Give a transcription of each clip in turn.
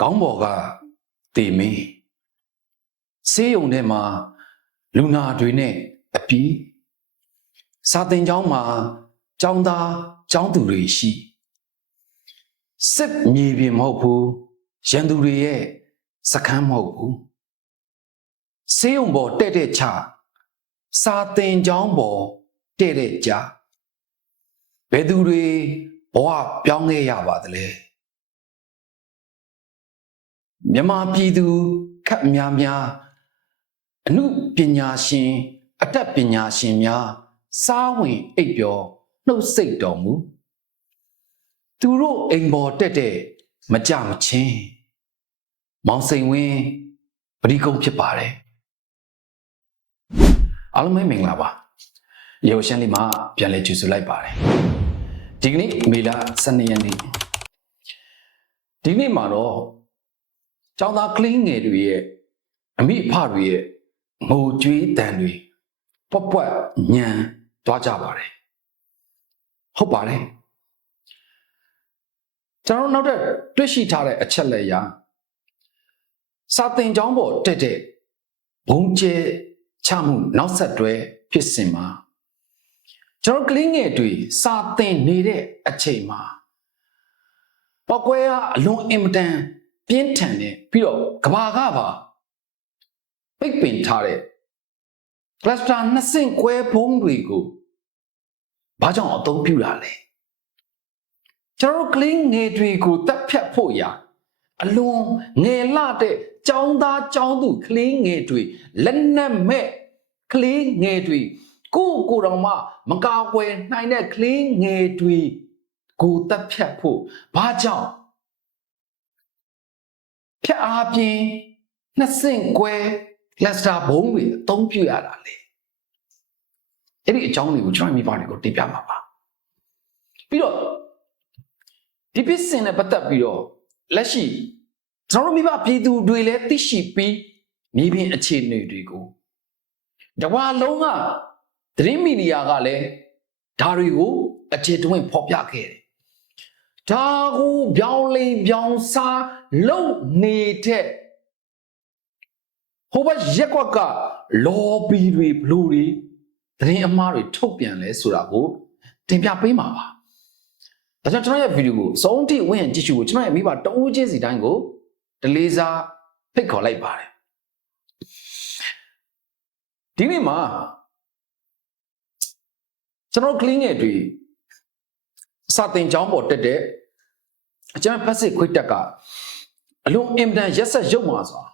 ခေါင်းပေါ်ကတေမင်းဆေးရုံထဲမှာလူနာတွေနဲ့အပီးစာတင်ကျောင်းမှာကျောင်းသားကျောင်းသူတွေရှိစစ်မြေပြင်မဟုတ်ဘူးရန်သူတွေရဲ့စခန်းမဟုတ်ဘူးဆေးရုံပေါ်တဲ့တဲ့ချစာတင်ကျောင်းပေါ်တဲ့တဲ့ကြဘယ်သူတွေဘဝပြောင်းခဲ့ရပါသလဲ မြန်မာပြည်သူခက်များများအမှုပညာရှင်အတတ်ပညာရှင်များစားဝင်အိပ်ပျော်နှုတ်ဆက်တော်မူသူတို့အိမ်ပေါ်တက်တဲ့မကြမချင်းမောင်စိန်ဝင်းပရိကုံဖြစ်ပါတယ်အားလုံးပဲမင်္ဂလာပါရေရှင်းလေးမှာပြန်လည်ကြိုဆိုလိုက်ပါတယ်ဒီကနေ့မေလ12ရက်နေ့ဒီနေ့မှာတော့ ကျောင်းသားကလေးငယ်တွေရဲ့အမိအဖတွေရဲ့ငိုကြွေးတန်တွေပွက်ပွက်ညံသွားကြပါတယ်ဟုတ်ပါတယ်ကျွန်တော်နောက်ထပ်တွေ့ရှိထားတဲ့အချက်လက်အရစာသင်ကျောင်းပေါ်တက်တဲ့ဘုံကျဲချမှုနောက်ဆက်တွဲဖြစ်စဉ်မှာကျွန်တော်ကလေးငယ်တွေစာသင်နေတဲ့အချိန်မှာပောက်ကွဲကအလွန်အင်မတန် ပြင်းထန်တဲ့ပြီးတော့ကဘာကပါပိတ်ပင်ထားတဲ့ cluster နှစ်ဆင့်ကွဲဘုံတွေကိုဘာကြောင့်အသုံးပြုတာလဲကျွန်တော်တို့ကလေးငယ်တွေကိုတက်ဖြတ်ဖို့ရာအလွန်ငယ်လာတဲ့ចောင်းသားចောင်းသူကလေးငယ်တွေလက်နက်မဲ့ကလေးငယ်တွေကိုယ့်ကိုယ်တော်မှမကာကွယ်နိုင်တဲ့ကလေးငယ်တွေကိုတက်ဖြတ်ဖို့ဘာကြောင့် ဖြတ်အားပြင်းနှစ်ဆင့်ကွဲ cluster ဘုံတွေအသုံးပြုရတာလေအဲ့ဒီအကြောင်းတွေကိုကျွန်တော်မိဘတွေကိုတင်ပြမှာပါပြီးတော့ဒီပစ္စည်းနဲ့ပတ်သက်ပြီးတော့လက်ရှိကျွန်တော်တို့မိဘပြည်သူတွေလည်းသိရှိပြီးမြေပြင်အခြေအနေတွေကိုတဝါလုံးကသတင်းမီဒီယာကလည်းဒါတွေကိုအခြေတွင်းဖော်ပြခဲ့တယ်ဒါကိုပြောင်းလဲပြောင်းစား လုံနေတဲ့ဟိုဘက်ရက်ကွက်ကလော်ဘီတွေဘလူတွေသတင်းအမှားတွေထုတ်ပြန်လဲဆိုတာကိုတင်ပြပေးမှာပါဒါကြောင့်ကျွန်တော်ရဲ့ဗီဒီယိုကိုအဆုံးထိဝင်ရင်ကြည့်ရှုဖို့ကျွန်တော်ရဲ့မိဘတအူးချင်းစီတိုင်းကိုဒလေးစားဖိတ်ခေါ်လိုက်ပါတယ်ဒီနေ့မှာကျွန်တော်ကလင်းငယ်တွေစာတင်ကျောင်းပေါ်တက်တဲ့အကျန်းဖက်စစ်ခွေးတက်က အလွန်အင်တန်ရက်ဆက်ရုပ်မှာဆိုတာ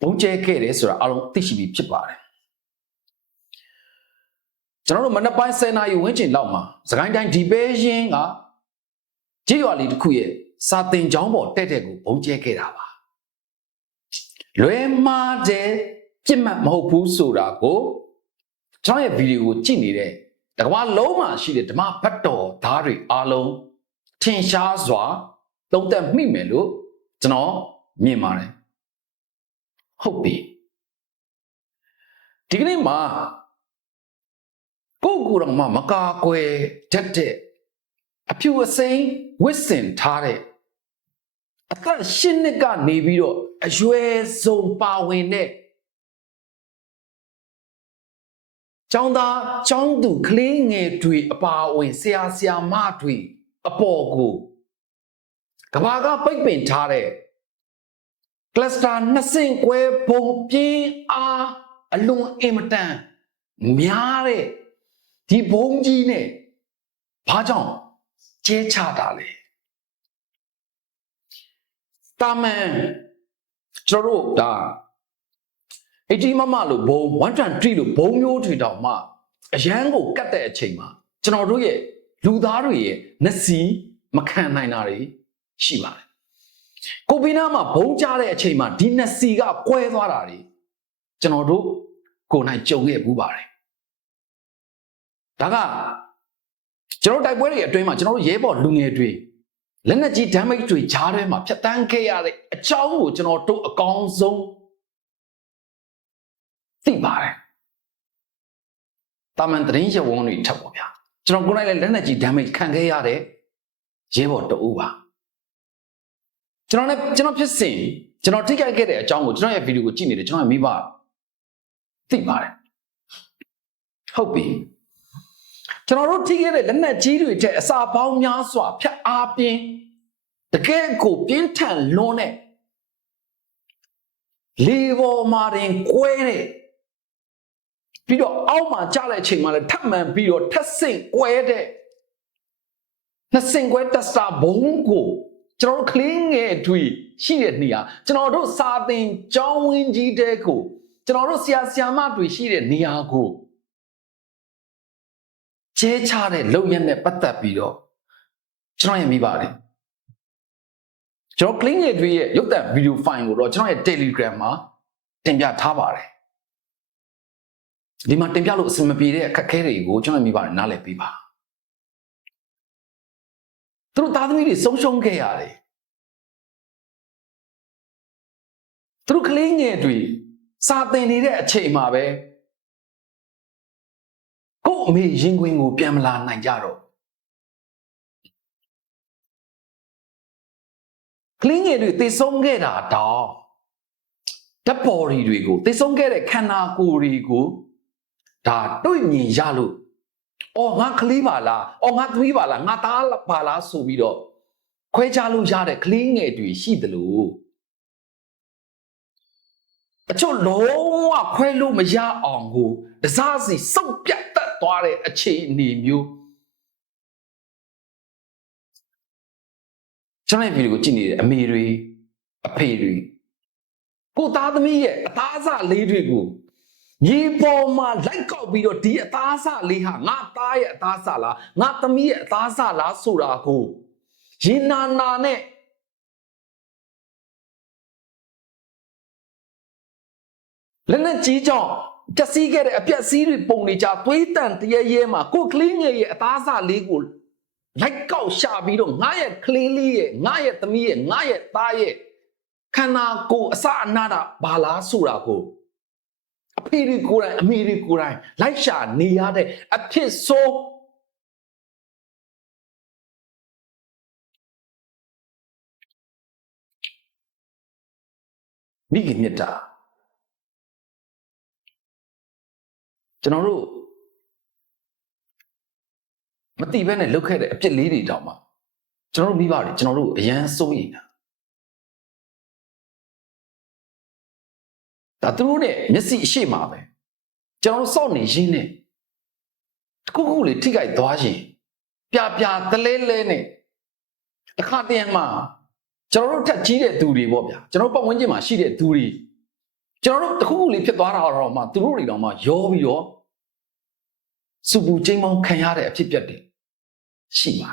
ဘုံကျဲခဲ့တယ်ဆိုတာအလုံးသိရှိပြီးဖြစ်ပါတယ်ကျွန်တော်တို့မနက်ပိုင်း10နာရီဝန်းကျင်လောက်မှာစကိုင်းတိုင်းဒီပဲရင်ကကြေးရွာလေးတစ်ခုရဲ့စာတင်ကျောင်းပေါ်တက်တဲ့ကိုဘုံကျဲခဲ့တာပါလွဲမှားတဲ့ပြစ်မှတ်မဟုတ်ဘူးဆိုတာကိုကျွန်တော်ရဲ့ဗီဒီယိုကိုကြည့်နေတဲ့တကဘာလုံးမှာရှိတဲ့ဓမ္မဘတ်တော်သားတွေအားလုံးထင်ရှားစွာသုံးသပ်မိမယ်လို့ ကျွန်တော်မြင်ပါတယ်ဟုတ်ပြီဒီကနေ့မှာကိုယ့်ကိုယ်တော်မှမကာကွယ်တတ်တဲ့အဖြူအစိမ်းဝစ်စင်ထားတဲ့အသက်ရှင်းနှစ်ကနေပြီးတော့အရွယ်ဆုံးပါဝင်တဲ့ကျောင်းသားကျောင်းသူကလေးငယ်တွေအပါအဝင်ဆရာဆရာမတွေအပေါ်ကို ကဘာကပိတ်ပင်ထားတဲ့ cluster နှစ်ဆင့်ကွဲပုံပြင်းအားအလွန်အင်မတန်များတဲ့ဒီဘုံကြီးနဲ့ဘာကြောင့်ကျဲချတာလဲတာမန်ကျွန်တော်တို့ဒါအတီမမလို့ဘုံ123လို့ဘုံမျိုးတွေတောင်မှအရန်ကိုကတ်တဲ့အချိန်မှာကျွန်တော်တို့ရဲ့လူသားတွေရဲ့နှစီမခံနိုင်တာတွေ ရှိပါတယ်ကိုပီနာမှာဘုံကြတဲ့အချိန်မှာဒီနှစီကကွဲသွားတာတွေကျွန်တော်တို့ကိုယ်နိုင်ကြုံခဲ့ဘူးပါတယ်ဒါကကျွန်တော်တိုက်ပွဲတွေအတွင်းမှာကျွန်တော်တို့ရဲဘော်လူငယ်တွေလက်နက်ကြီး damage တွေဂျားထဲမှာဖြတ်တန်းခဲ့ရတဲ့အကြောင်းကိုကျွန်တော်တို့အကောင်းဆုံးသိပါတယ်တာမန်သတင်းရဝန်းတွေထပ်ပေါ့ဗျာကျွန်တော်ကိုယ်တိုင်လည်းလက်နက်ကြီး damage ခံခဲ့ရတဲ့ရဲဘော်တအူးပါ ကျွန်တော်လည်းကျွန်တော်ဖြစ်စဉ်ကျွန်တော်ထိခိုက်ခဲ့တဲ့အကြောင်းကိုကျွန်တော်ရဲ့ဗီဒီယိုကိုကြည့်နေတယ်ကျွန်တော်ရဲ့မိဘသိပါတယ်ဟုတ်ပြီကျွန်တော်တို့ထိခဲ့တဲ့လက်နက်ကြီးတွေတဲ့အစာပေါင်းများစွာဖြတ်အားပြင်းတကယ်ကိုပြင်းထန်လွန်းတဲ့လေပေါ်မှာတင်ကွဲတဲ့ပြီးတော့အောက်မှာကြားတဲ့အချိန်မှာလည်းထပ်မံပြီးတော့ထပ်ဆင့်ကွဲတဲ့နှစ်ဆင့်ကွဲတက်စတာဘုံကို ကျွန်တော်တို့ကလင်းငယ်တွေရှိတဲ့နေရာကျွန်တော်တို့စာသင်ကျောင်းဝင်းကြီးတဲ့ကိုကျွန်တော်တို့ဆရာဆရာမတွေရှိတဲ့နေရာကိုကျဲချတဲ့လုံရက်နဲ့ပတ်သက်ပြီးတော့ကျွန်တော်ရဲ့မိပါတယ်ကျွန်တော် clean ရဲ့တွေရဲ့ရုပ်သံဗီဒီယိုဖိုင်ကိုတော့ကျွန်တော်ရဲ့ Telegram မှာတင်ပြထားပါတယ်ဒီမှာတင်ပြလို့အဆင်မပြေတဲ့အခက်အခဲတွေကိုကျွန်တော်မိပါတယ်နားလည်ပေးပါ သူတို့သားသမီးတွေဆုံးရှုံးခဲ့ရတယ်သူတို့ကလေးငယ်တွေစာသင်နေတဲ့အချိန်မှာပဲကို့အမေရင်ခွင်ကိုပြန်မလာနိုင်ကြတော့ကလေးငယ်တွေသေဆုံးခဲ့တာတော့ဓာတ်ပေါ်ရီတွေကိုသေဆုံးခဲ့တဲ့ခန္ဓာကိုယ်တွေကိုဒါတွေ့မြင်ရလို့ အော်ငါကလေးပါလားအော်ငါသမီးပါလားငါသားပါလားဆိုပြီးတော့ခွဲခြားလို့ရတဲ့ကလေးငယ်တွေရှိတယ်လို့အချို့လုံးဝခွဲလို့မရအောင်ကိုတစားစီစုပ်ပြတ်တက်သွားတဲ့အခြေအနေမျိုးကျွန်တော်ရဲ့ဗီဒီယိုကိုကြည့်နေတဲ့အမေတွေအဖေတွေကိုသားသမီးရဲ့အသားအစလေးတွေကို ရေပေါ်မှာလိုက်ကောက်ပြီးတော့ဒီအသားအစလေးဟာငါသားရဲ့အသားအစလားငါသမီးရဲ့အသားအစလားဆိုတာကိုရေနာနာနဲ့လက်နဲ့ကြီးကြောင်ပျက်စီးခဲ့တဲ့အပျက်စီးတွေပုံနေကြသွေးတန်တရရဲမှာကိုကလေးငယ်ရဲ့အသားအစလေးကိုလိုက်ကောက်ရှာပြီးတော့ငါရဲ့ကလေးလေးရဲ့ငါရဲ့သမီးရဲ့ငါရဲ့သားရဲ့ခန္ဓာကိုယ်အစအနာတာဘာလားဆိုတာကို အဖေတွေကိုယ်တိုင်အမေတွေကိုယ်တိုင်လိုက်ရှာနေရတဲ့အဖြစ်ဆိုးမိခင်မြတ်တာကျွန်တော်တို့မတိဘဲနဲ့လုတ်ခဲ့တဲ့အပြစ်လေးတွေတောင်မှကျွန်တော်တို့မိဘတွေကျွန်တော်တို့အရန်စိုးရိမ်တာ ဒါသူတို့နဲ့မျက်စိအရှိမှာပဲကျွန်တော်တို့စောင့်နေရင်းနဲ့တစ်ခုခုလေးထိခိုက်သွားခြင်းပြပြတလဲလဲနဲ့အခါတည်းမှာကျွန်တော်တို့ထက်ကြီးတဲ့သူတွေပေါ့ဗျာကျွန်တော်ပတ်ဝန်းကျင်မှာရှိတဲ့သူတွေကျွန်တော်တို့တစ်ခုခုလေးဖြစ်သွားတာတော့မှသူတို့တွေတော့မှရောပြီးတော့စုပူချိန်မောင်းခံရတဲ့အဖြစ်ပြက်တွေရှိပါ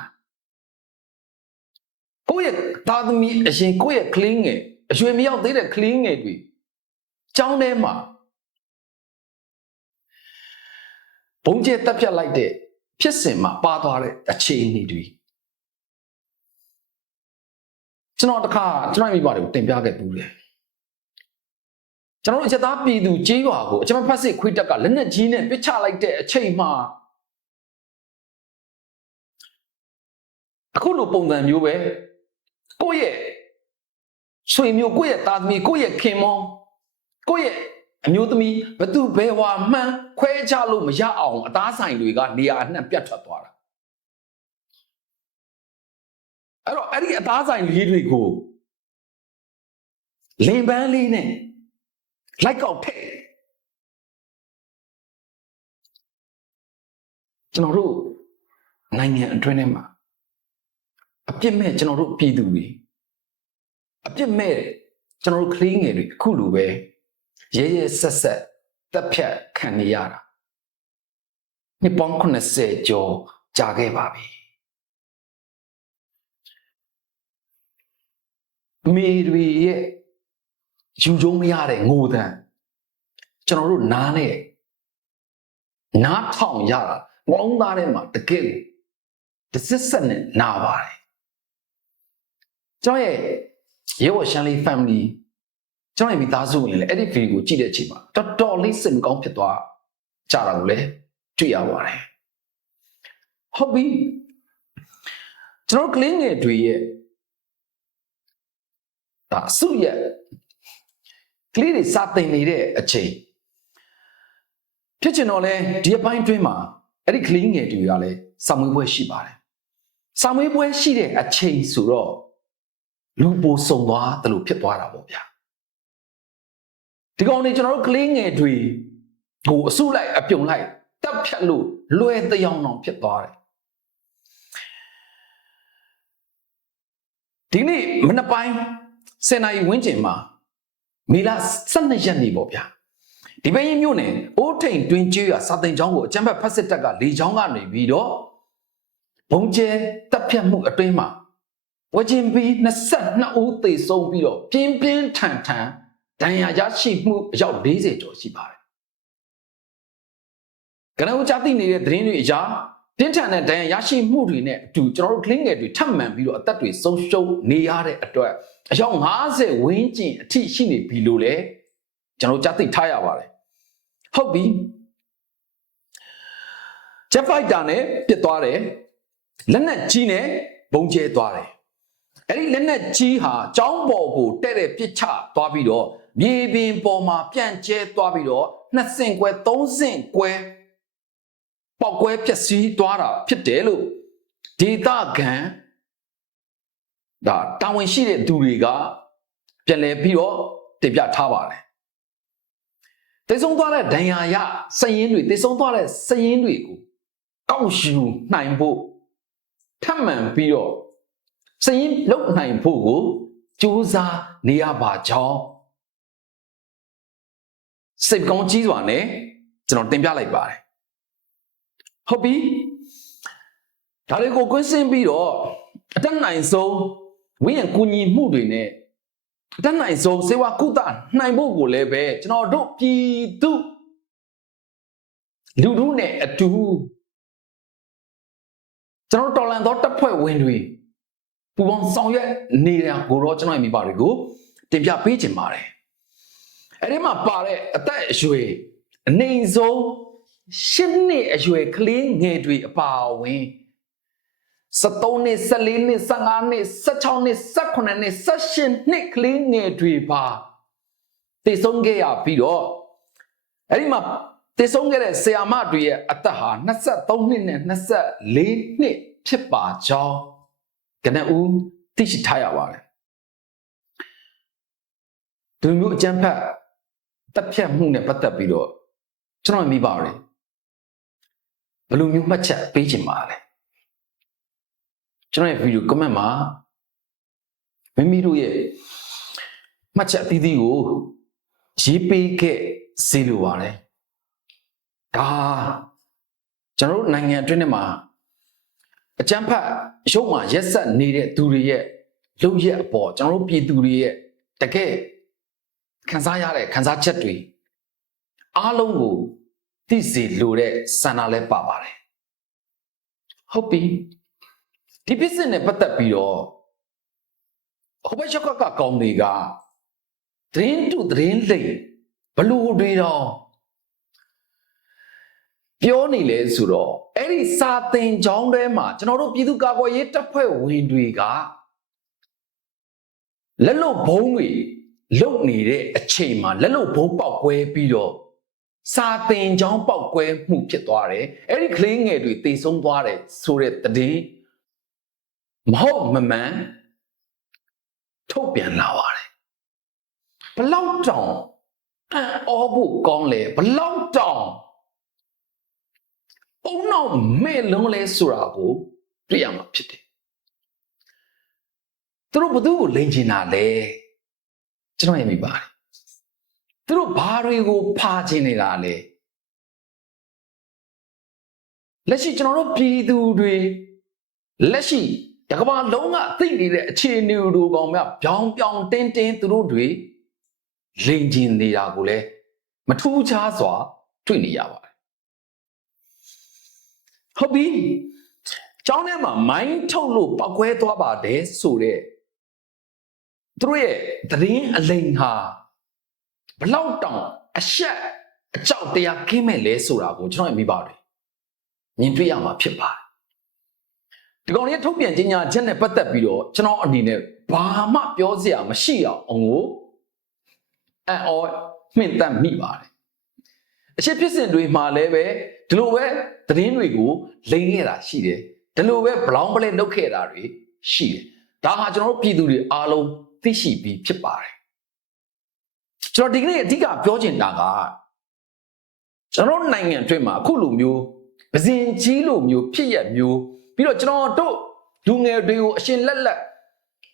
ကိုယ့်ရဲ့သားသမီးအရင်ကိုယ့်ရဲ့ကလင်းငယ်အရွယ်မရောက်သေးတဲ့ကလင်းငယ်တွေ ကျောင်းထဲမှာဘုံကျဲတက်ပြတ်လိုက်တဲ့ဖြစ်စဉ်မှာပါသွားတဲ့အခြေအနေတွေကျွန်တော်တခါကျွန်တော်မိဘတွေကိုတင်ပြခဲ့ပူးတယ်ကျွန်တော်တို့အချက်သားပြည်သူကြေးရွာကိုအချက်မဖတ်စစ်ခွေးတက်ကလက်နက်ကြီးနဲ့ပစ်ချလိုက်တဲ့အချိန်မှာအခုလိုပုံစံမျိုးပဲကိုယ့်ရဲ့ဆွေမျိုးကိုယ့်ရဲ့သားသမီးကိုယ့်ရဲ့ခင်မောင် ကိုယ့်ရဲ့အမျိုးသမီးဘသူဘယ်ဝါမှန်းခွဲခြားလို့မရအောင်အသားဆိုင်တွေကနေရာအနှံ့ပြတ်ထွက်သွားတာအဲ့တော့အဲ့ဒီအသားဆိုင်လေးတွေကိုလင်ပန်းလေးနဲ့လိုက်ကောက်ထည့်ကျွန်တော်တို့နိုင်ငံအတွင်းထဲမှာအပြစ်မဲ့ကျွန်တော်တို့ပြည်သူတွေအပြစ်မဲ့ကျွန်တော်တို့ကလေးငယ်တွေအခုလိုပဲ ရဲရဲဆက်ဆက်တက်ဖြတ်ခံနေရတာနှစ်ပေါင်း80ကျော်ကြာခဲ့ပါပြီမိတွေရဲ့ယူကျုံမရတဲ့ငိုတန်ကျွန်တော်တို့နားနဲ့နားထောင်ရတာငေါင်းသားထဲမှာတကယ်တစ်စစ်ဆက်နဲ့နာပါတယ်ကျွန်တော်ရဲ့ရဲဘော်ရှမ်းလေး family ကျွန်တော်ရဲ့မိသားစုဝင်လည်းအဲ့ဒီဗီဒီယိုကိုကြည့်တဲ့အချိန်မှာတော်တော်လေးစိတ်မကောင်းဖြစ်သွားကြတာကိုလည်းတွေ့ရပါတယ်ဟုတ်ပြီကျွန်တော်ကလင်းငယ်တွေရဲ့ဒါအစုရဲ့ကလေးတွေစာသင်နေတဲ့အချိန်ဖြစ်ချင်တော့လဲဒီအပိုင်းတွင်းမှာအဲ့ဒီကလေးငယ်တွေကလည်းစာမွေးပွဲရှိပါတယ်စာမွေးပွဲရှိတဲ့အချိန်ဆိုတော့လူပိုစုံသွားတယ်လို့ဖြစ်သွားတာပေါ့ဗျာ ဒီကောင်တွေကျွန်တော်တို့ကလေးငယ်တွေကိုအစုလိုက်အပြုံလိုက်တပ်ဖြတ်လို့လွယ်တယောင်အောင်ဖြစ်သွားတယ်ဒီနေ့မနေ့ပိုင်းစင်နာရီဝင်းကျင်မှာမေလ12ရက်နေ့ပေါ့ဗျာဒီဘရင်မြို့နယ်အိုးထိန်တွင်ကျွေးရစာတင်ကျောင်းကိုအကြမ်းဖက်ဖက်စစ်တပ်ကလေကျောင်းကနေပြီးတော့ဘုံကျဲတပ်ဖြတ်မှုအတွင်းမှာဝဂျင်ပီ22ဦးသေဆုံးပြီးတော့ပြင်းပြင်းထန်ထန် ဒဏ်ရာရရှိမှုအယောက်40ကျော်ရှိပါတယ်ကနဦးကြားသိနေတဲ့သတင်းတွေအရတင်းထန်တဲ့ဒဏ်ရာရရှိမှုတွေနဲ့အတူကျွန်တော်တို့ကလင်းငယ်တွေထပ်မံပြီးတော့အသက်တွေဆုံးရှုံးနေရတဲ့အတွက်အယောက်50ဝန်းကျင်အထိရှိနေပြီလို့လည်းကျွန်တော်ကြားသိထားရပါတယ်ဟုတ်ပြီဂျက်ဖိုက်တာနဲ့ပြစ်သွားတယ်လက်နက်ကြီးနဲ့ဘုံကျဲသွားတယ်အဲ့ဒီလက်နက်ကြီးဟာចောင်းပေါ်ကိုတဲ့တဲ့ပြစ်ချသွားပြီးတော့ မြေပြင်ပေါ်မှာပြန့်ကျဲသွားပြီးတော့နှစ်ဆင့်ကွဲသုံးဆင့်ကွဲပောက်ကွဲပျက်စီးသွားတာဖြစ်တယ်လို့ဒေတာခံဒါတာဝန်ရှိတဲ့သူတွေကပြန်လည်ပြီးတော့တင်ပြထားပါတယ်တေဆုံးသွားတဲ့ဒဏ်ရာရစည်ရင်းတွေတေဆုံးသွားတဲ့စည်ရင်းတွေကိုကောက်ယူနိုင်ဖို့ထပ်မံပြီးတော့စည်ရင်းလုတ်နိုင်ဖို့ကိုကြိုးစားနေရပါကြောင်း စိတ်ကောင်းကြီးစွာနဲ့ကျွန်တော်တင်ပြလိုက်ပါတယ်ဟုတ်ပြီဒါတွေကိုကွင်းစင်းပြီးတော့အတက်နိုင်ဆုံးဝိညာဉ်ကူညီမှုတွေနဲ့အတက်နိုင်ဆုံးစေဝါကုသနိုင်ဖို့ကိုလည်းပဲကျွန်တော်တို့ပြည်သူလူထုနဲ့အတူကျွန်တော်တော်လန်သောတပ်ဖွဲ့ဝင်တွေပူပေါင်းဆောင်ရွက်နေတာကိုတော့ကျွန်တော်ရဲ့မိဘတွေကိုတင်ပြပေးခြင်းပါတယ် အဲ့ဒီမှာပါတဲ့အသက်အရွယ်အနေဆုံးရှစ်နှစ်အရွယ်ကလေးငယ်တွေအပါအဝင်73နှစ်14နှစ်15နှစ်16နှစ်18နှစ်18နှစ်ကလေးငယ်တွေပါတည်ဆုံးခဲ့ရပြီးတော့အဲ့ဒီမှာတည်ဆုံးခဲ့တဲ့ဆရာမတွေရဲ့အသက်ဟာ23နှစ်နဲ့24နှစ်ဖြစ်ပါကြောင်းကနဦးသိရှိထားရပါတယ်ဒီမျိုးအကျံဖက် တက်ဖြတ်မှုနဲ့ပတ်သက်ပြီးတော့ကျွန်တော်မိပါတယ်ဘယ်လိုမျိုးမှတ်ချက်ပေးချင်ပါလဲကျွန်တော်ရဲ့ဗီဒီယို comment မှာမိမိတို့ရဲ့မှတ်ချက်အသီးသီးကိုရေးပေးခဲ့စီလိုပါတယ်ဒါကျွန်တော်တို့နိုင်ငံအတွင်းထဲမှာအကြမ်းဖက်ရုပ်မှရက်ဆက်နေတဲ့သူတွေရဲ့လုပ်ရက်အပေါ်ကျွန်တော်တို့ပြည်သူတွေရဲ့တကယ် ခံစားရတဲ့ခံစားချက်တွေအားလုံးကိုသိစေလိုတဲ့ဆန္ဒလည်းပါပါတယ်ဟုတ်ပြီဒီပစ္စည်းနဲ့ပတ်သက်ပြီးတော့ဟိုဘက်ရောက်ကကကောင်းတွေကသတင်းတူသတင်းလိမ်ဘလို့တွေတော့ပြောနေလဲဆိုတော့အဲ့ဒီစာသင်ကျောင်းထဲမှာကျွန်တော်တို့ပြည်သူ့ကာကွယ်ရေးတပ်ဖွဲ့ဝင်တွေကလက်လွတ်ဘုံတွေ လုံနေတဲ့အချိန်မှာလက်လွတ်ဘုံပေါက်ကွဲပြီးတော့စာသင်ကျောင်းပေါက်ကွဲမှုဖြစ်သွားတယ်အဲ့ဒီကလေးငယ်တွေတေဆုံးသွားတယ်ဆိုတဲ့တည်မဟုတ်မမှန်ထုတ်ပြန်လာပါတယ်ဘလောက်တောင်အံ့ဩဖို့ကောင်းလဲဘလောက်တောင်အုံနောက်မဲ့လုံးလဲဆိုတာကိုတွေ့ရမှာဖြစ်တယ်သူတို့ဘသူ့ကိုလိန်ချင်တာလဲ ကျွန်တော်ရမိပါတယ်သူတို့ဘာတွေကိုဖာချင်နေတာလဲလက်ရှိကျွန်တော်တို့ပြည်သူတွေလက်ရှိတကဘာလုံးကသိနေတဲ့အခြေအနေတို့ကောင်မြပြောင်းပြောင်းတင်းတင်းသူတို့တွေလိန်ကျင်နေတာကိုလည်းမထူးခြားစွာ တွေ့နေရပါတယ်ဟုတ်ပြီကျောင်းထဲမှာမိုင်းထုတ်လို့ပောက်ကွဲသွားပါတယ်ဆိုတဲ့ သူတို့ရဲ့သတင်းအလိန်ဟာဘလောက်တောင်အဆက်အကြောက်တရားခင်းမဲ့လဲဆိုတာကိုကျွန်တော်ရဲ့မိဘတွေမြင်တွေ့ရမှာဖြစ်ပါတယ်ဒီကောင်လေးထုတ်ပြန်ခြင်းညာချက်နဲ့ပတ်သက်ပြီးတော့ကျွန်တော်အနေနဲ့ဘဘာမှပြောစရာမရှိအောင်ကိုအံ့ဩမှင့်တတ်မိပါတယ်အရှိဖြစ်စဉ်တွေမှာလည်းပဲဒီလိုပဲသတင်းတွေကိုလိမ်ခဲ့တာရှိတယ်ဒီလိုပဲဘလောင်းပလဲလုပ်ခဲ့တာတွေရှိတယ်ဒါဟာကျွန်တော်တို့ပြည်သူတွေအားလုံး သိရှိပြီးဖြစ်ပါတယ်ကျွန်တော်ဒီကနေ့အဓိကပြောချင်တာကကျွန်တော်တို့နိုင်ငံအတွင်းမှာအခုလိုမျိုးပဇင်ကြီးလိုမျိုးဖြစ်ရမျိုးပြီးတော့ကျွန်တော်တို့လူငယ်တွေကိုအရှင်လက်လက်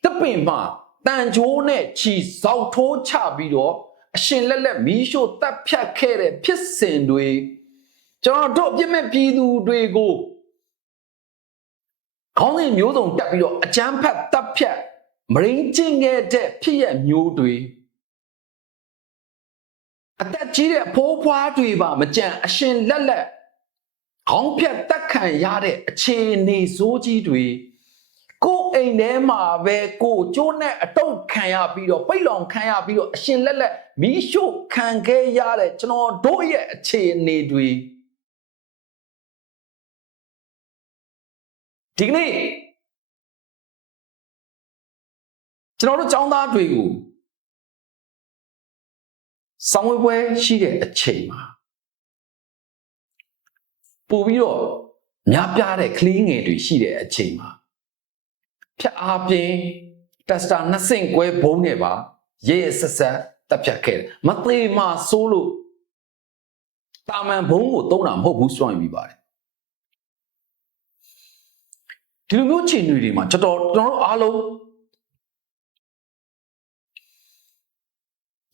တပင်မှာတန်ကြိုးနဲ့ခြီဇောက်ထိုးချပြီးတော့အရှင်လက်လက်မီးရှို့တပ်ဖြတ်ခဲ့တဲ့ဖြစ်စဉ်တွေကျွန်တော်တို့အပြစ်မဲ့ပြည်သူတွေကိုခေါင်းစဉ်မျိုးစုံတက်ပြီးတော့အကြမ်းဖက်တပ်ဖြတ် မရင်းကျင်ခဲ့တဲ့ဖြစ်ရမျိုးတွေအသက်ကြီးတဲ့အဖိုးဖွားတွေပါမကြံအရှင်လက်လက်ခေါင်းဖြတ်တက်ခံရတဲ့အခြေအနေဆိုးကြီးတွေကိုယ်အိမ်ထဲမှာပဲကိုကျိုးနဲ့အတုတ်ခံရပြီးတော့ပိတ်လောင်ခံရပြီးတော့အရှင်လက်လက်မီးရှို့ခံခဲ့ရတဲ့ကျွန်တော်တို့ရဲ့အခြေအနေတွေဒီကနေ့ ကျွန်တော်တို့ចောင်းသားတွေကိုဆောင်းဝဲပွဲရှိတဲ့အချိန်မှာပို့ပြီးတော့များပြားတဲ့ကလေးငယ်တွေရှိတဲ့အချိန်မှာဖြတ်အားပြင်းတက်စတာနှစ်ဆင့်ကွဲဘုံနဲ့ပါရဲရဲဆက်ဆက်တပ်ဖြတ်ခဲ့တယ်မသေးမှဆိုးလို့တာမန်ဘုံကိုတုံးတာမဟုတ်ဘူးစွန့်ပြီးပါတယ်ဒီလိုမျိုးချိန်တွေမှာကျွန်တော်ကျွန်တော်တို့အားလုံး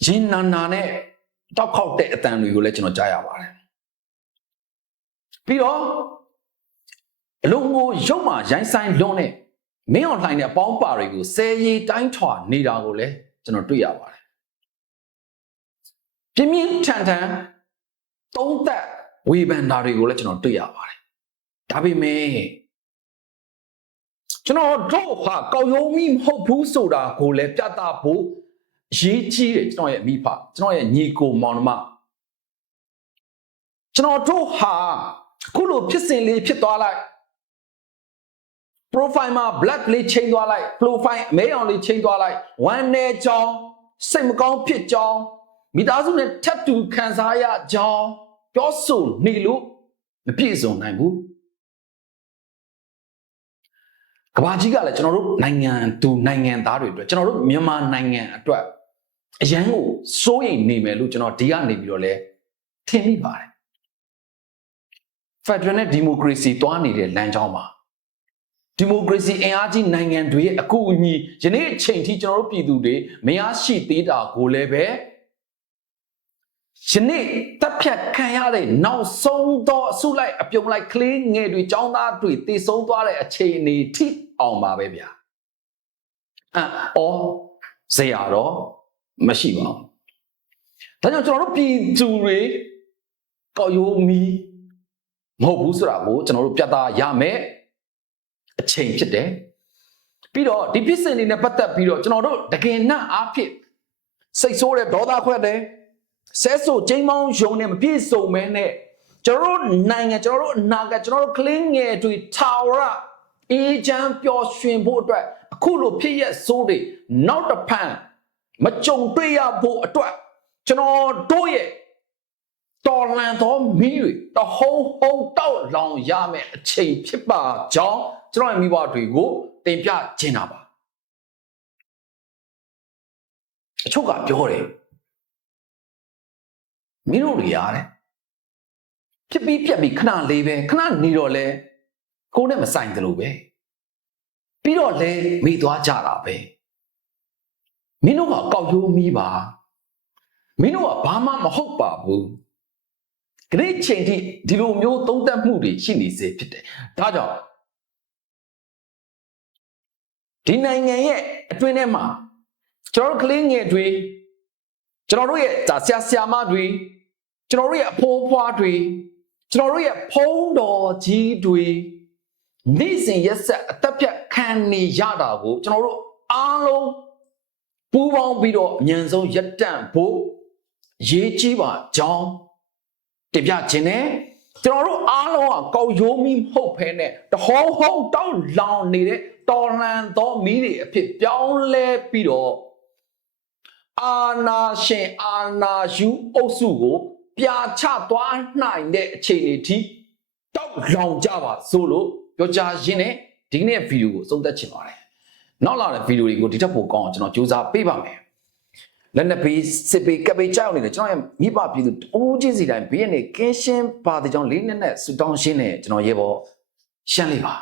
ရင်နာနာနဲ့တောက်ခေါက်တဲ့အတန်တွေကိုလည်းကျွန်တော်ကြားရပါတယ်ပြီးတော့အလုံးကိုရုပ်မှရိုင်းဆိုင်လွန်းတဲ့မင်းအောင်လှိုင်တဲ့အပေါင်းပါတွေကိုဆယ်ရီတိုင်းထွာနေတာကိုလည်းကျွန်တော်တွေ့ရပါတယ်ပြင်းပြင်းထန်ထန်သုံးသက်ဝေဖန်တာတွေကိုလည်းကျွန်တော်တွေ့ရပါတယ်ဒါပေမဲ့ကျွန်တော်တို့ဟာကောက်ရုံမိမဟုတ်ဘူးဆိုတာကိုလည်းပြသဖို့အ ရေးကြီးတယ်ကျွန်တော်ရဲ့မိဖကျွန်တော်ရဲ့ညီကိုမောင်နှမကျွန်တော်တို့ဟာခုလိုဖြစ်စဉ်လေးဖြစ်သွားလိုက် profile မှာ black လေးချိန်သွားလိုက် profile အမဲအောင်လေးချိန်သွားလိုက် one နဲ့ကြောင်းစိတ်မကောင်းဖြစ်ကြောင်းမိသားစုနဲ့ထပ်တူခံစားရကြောင်းပြောဆိုနေလို့မပြည့်စုံနိုင်ဘူးကဘာကြီးကလည်းကျွန်တော်တို့နိုင်ငံသူနိုင်ငံသားတွေအတွက်ကျွန်တော်တို့မြန်မာနိုင်ငံအတွက် အရန်ကိုစိုးရိမ်နေမယ်လို့ကျွန်တော်ဒီကနေပြီးတော့လဲထင်မိပါတယ် Federal နဲ့ Democracy တွားနေတဲ့လမ်းကြောင်းမှာဒီမိုကရေစီအင်အားကြီးနိုင်ငံတွေရဲ့အကူအညီယနေ့အချိန်ထိကျွန်တော်တို့ပြည်သူတွေမရရှိသေးတာကိုလည်းပဲယနေ့တပ်ဖြတ်ခံရတဲ့နောက်ဆုံးသောအစုလိုက်အပြုံလိုက်ကလေးငယ်တွေចောင်းသားတွေတည်ဆုံးသွားတဲ့အခြေအနေထိအောင်ပါပဲဗျာအော်ဇေယျတော့ မရှိပါဘူးဒါကြောင့်ကျွန်တော်တို့ပြည်သူတွေကောက်ရိုးမီမဟုတ်ဘူးဆိုတာကိုကျွန်တော်တို့ပြသရမယ်အချိန်ဖြစ်တယ်ပြီးတော့ဒီဖြစ်စဉ်တွေနဲ့ပတ်သက်ပြီးတော့ကျွန်တော်တို့တကယ်နှံ့အားဖြင့်စိတ်ဆိုးတဲ့ဒေါသခွက်တယ်ဆဲဆိုကျိမ်းမောင်းယုံနဲ့မပြည့်စုံမဲနဲ့ကျွန်တော်တို့နိုင်ငံကျွန်တော်တို့အနာဂတ်ကျွန်တော်တို့ကလင်းငယ်တွေထာဝရအေးချမ်းပျော်ရွှင်ဖို့အတွက်အခုလိုဖြစ်ရဆိုးတွေနောက်တစ်ဖန် မကြုံတွေ့ရဖို့အတွက်ကျွန်တော်တို့ရဲ့တော်လန်သောမီးတွေတဟုံးဟုံးတောက်လောင်ရမယ်အချိန်ဖြစ်ပါကြောင်းကျွန်တော်ရဲ့မိဘတွေကိုတင်ပြခြင်းတာပါအချုပ်ကပြောတယ်မင်းတို့တွေရတယ်ဖြစ်ပြီးပြက်ပြီးခဏလေးပဲခဏနေတော့လဲကိုယ်နဲ့မဆိုင်သလိုပဲပြီးတော့လဲမိသွားကြတာပဲ မင်းတို့ကကောက်ရိုးမီးပါမင်းတို့ကဘာမှမဟုတ်ပါဘူးခရစ်ချိန်ထိဒီလိုမျိုးသုံးသပ်မှုတွေရှိနေစေဖြစ်တယ်ဒါကြောင့်ဒီနိုင်ငံရဲ့အတွင်းထဲမှာကျွန်တော်တို့ကလေးငယ်တွေကျွန်တော်တို့ရဲ့ဒါဆရာဆရာမတွေကျွန်တော်တို့ရဲ့အဖိုးအဖွားတွေကျွန်တော်တို့ရဲ့ဖုံးတော်ကြီးတွေနေ့စဉ်ရက်ဆက်အသက်ပြတ်ခံနေရတာကိုကျွန်တော်တို့အားလုံး ပူးပေါင်းပြီးတော့အမြန်ဆုံးရက်တန့်ဖို့ရေးကြီးပါကြောင်းတင်ပြခြင်းနဲ့ကျွန်တော်တို့အားလုံးကကောက်ရိုးမိမဟုတ်ဖဲနဲ့တဟောဟောတောက်လောင်နေတဲ့တော်လှန်သောမီးတွေအဖြစ်ပြောင်းလဲပြီးတော့အာနာရှင်အာနာယူအုပ်စုကို ပြာချသွားနိုင်တဲ့အခြေအနေထိတောက်လောင်ကြပါဆိုလို့ပြောကြားရင်းနဲ့ဒီနေ့ဗီဒီယိုကိုအဆုံးသတ်ချင်ပါတယ် နောက်လာတဲ့ဗီဒီယိုတွေကိုဒီထက်ပိုကောင်းအောင်ကျွန်တော်စူးစမ်းပေးပါမယ်လက်နက်ပေးစစ်ပေးကပ်ပေးကြောက်နေတယ်ကျွန်တော်ရဲ့မိဘပြည်သူအိုးချင်းစီတိုင်းဘေးကနေကင်းရှင်းပါတဲ့ကြောင့်လေးနှစ်နဲ့ဆူတောင်းရှင်းနေကျွန်တော်ရေပေါ်ရှမ်းလေးပါ